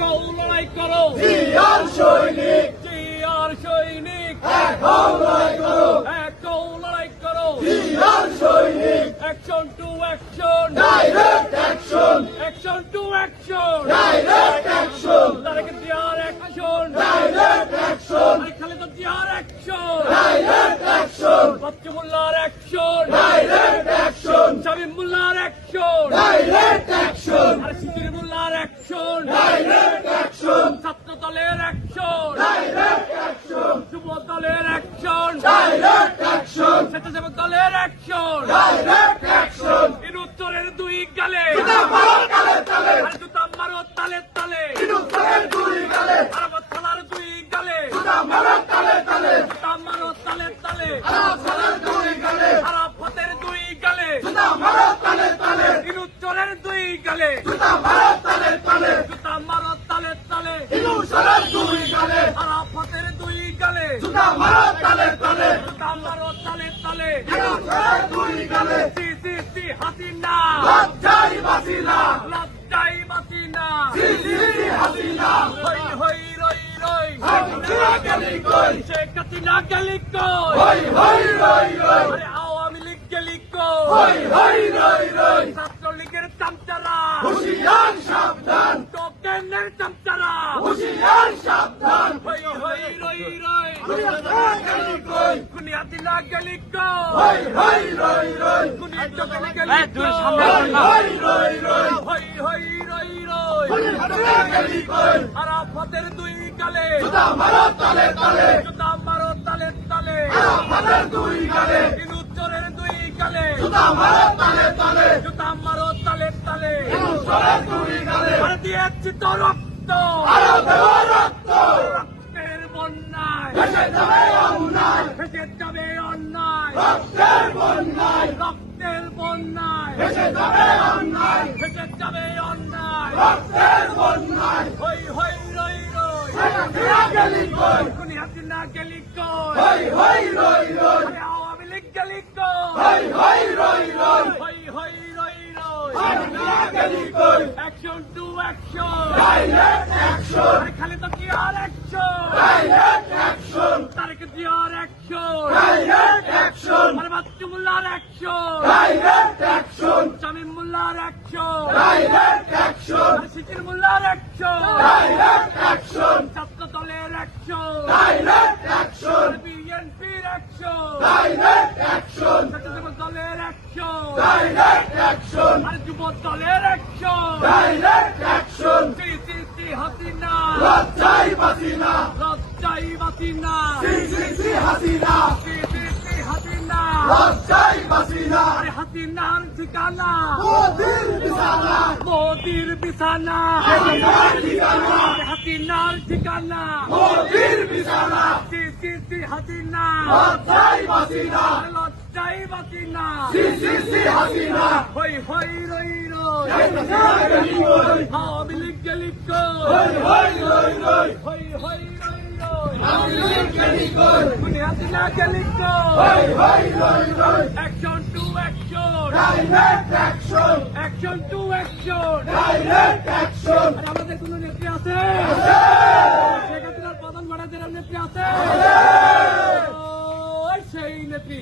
হও লড়াই করো। জিয়ার সৈনিক। জিয়ার সৈনিক। এক লড়াই করো। এক লড়াই করো। জিয়ার সৈনিক। Action to action direct action action to action direct action Tarek জিয়ার অ্যাকশন ডাইরেক্ট অ্যাকশন আরে খালেদা জিয়ার অ্যাকশন ডাইরেক্ট অ্যাকশন বাচ্চু মোল্লার অ্যাকশন ডাইরেক্ট অ্যাকশন শামীম মোল্লার অ্যাকশন ডাইরেক্ট অ্যাকশন আরে সিদ্দিক মোল্লার অ্যাকশন ডাইরেক্ট অ্যাকশন ছাত্র দলের অ্যাকশন ডাইরেক্ট অ্যাকশন যুব দলের অ্যাকশন ডাইরেক্ট অ্যাকশন স্বেচ্ছাসেবক দলের অ্যাকশন অ্যাকশন ইনুত্তরের দুই গালে। তালে। আর জুতা মারো তালে তালে। দুই গালে। আরাবত থানার দুই গালে। আমার কালে তালে জুতা মারো তালে তালে। দুই গালে। আরাফাতের দুই গালে। আমার তালে তালে। ইনুত্তরের দুই গালে। তালে তালে জুতা মারো তালে তালে ইনুসের দুই গালে আরাফাতের দুই গালে আমার তালে তালে জুতা মারো তালে তালে ইনুসের দুই গালে সি সি সি হাসিনা। লজ্জাই বাসিনা লজ্জাই বাসিনা সিসি হাসিনা হই হই রই রই। হাসিনা গেলি কই শেখ হাসিনা গেলি কই হই হই রই রই। আওয়ামী লীগ গেলি হই কই হই রই ছাত্রলীগের চামচারা হুশিয়ার সাবধান টোকেনের চামচারা হুশিয়ার সাবধান হই হই রই রই হাসিনা গেলি কই গেলি হই হই রই রই। কুনি টোকেন হই রই রই। হই হই রই রই। হাসিনা গেলি আরাফাতের দুই গালে। আমার তালে তালে। জুতা মারো তালে তালে। আমার দুই গালে। ইনুত্তরের দুই গালে। আমার তালে তালে। জুতা মারো তালে তালে। ইনুসের দুই গালে। আর দিয়েছি রক্ত। আরও দেওয়া রক্ত। রক্তের বন্যায়। ভেসে যাবে অন্যায় ভেসে রক্তের বন্যায়। রক্তের বন্যায়। ভেসে যাবে অন্যায়। ভেসে যাবে অন্যায়। রক্তের বন্যায়। হই হই রই রই। হাসিনা গেলি কই? খুনি হাসিনা গেলি কই? হই হই রই রই। আওয়ামী লীগ গেলি কই? হই হই রই রই। হই হই রই রই। হাসিনা গেলি কই? Action to action direct action আরে খালেদা জিয়ার অ্যাকশন ডাইরেক্ট অ্যাকশন তারেক জিয়ার অ্যাকশন ডাইরেক্ট অ্যাকশন আরে বাচ্চু মোল্লার অ্যাকশন ডাইরেক্ট অ্যাকশন শামীম মোল্লার অ্যাকশন ডাইরেক্ট অ্যাকশন আরে সিদ্দিক মোল্লার অ্যাকশন ডাইরেক্ট অ্যাকশন ছাত্র দলের অ্যাকশন ডাইরেক্ট অ্যাকশন বিএনপির অ্যাকশন ডাইরেক্ট অ্যাকশন স্বেচ্ছাসেবক দলের অ্যাকশন ডাইরেক্ট অ্যাকশন যুব দলের অ্যাকশন ডাইরেক্ট অ্যাকশন সি সি সি হাসিনা! লজ্জাই বাসিনা লজ্জাই বাসিনা সিসি হাসিনা! সি সি সি হাসিনা লজ্জাই বাসিনা আরে হাসিনার ঠিকানা! মোদির বিছানা! মোদির বিছানা! হাসিনার ঠিকানা! হাসিনার ঠিকানা! মোদির বিছানা! সি সি সি হাসিনা! লজ্জাই বাসিনা বাসিনা সিসি হাসিনা। হই হই রই রই। কই আওয়ামী লীগ গেলি হই হই রই হই হই রই রই। হাসিনা গেলি কই? খুনি হাসিনা গেলি হই হই রই রই। Action to action direct action action to action direct action আমাদের কোন নেত্রী আছে শেখ হাসিনার প্রধান ভাড়াদের নেত্রী আছে ওই সেই নেত্রী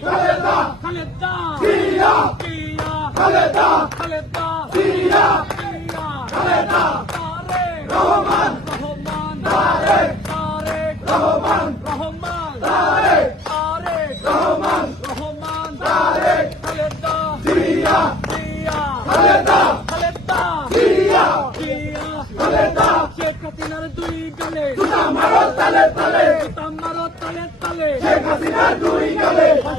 খালেদা। জিয়া জিয়া খালেদা। খালেদা। জিয়া জিয়া খালেদা। তারেক রহমান। রহমান। তারেক তারেক রহমান। রহমান। তারেক তারেক রহমান। রহমান। তারেক খালেদা। জিয়া জিয়া খালেদা। খালেদা। জিয়া জিয়া খালেদা। শেখ হাসিনার দুই গালে। আমারও তালে তালে। তালে তালে শেখ হাসিনার দুই গালে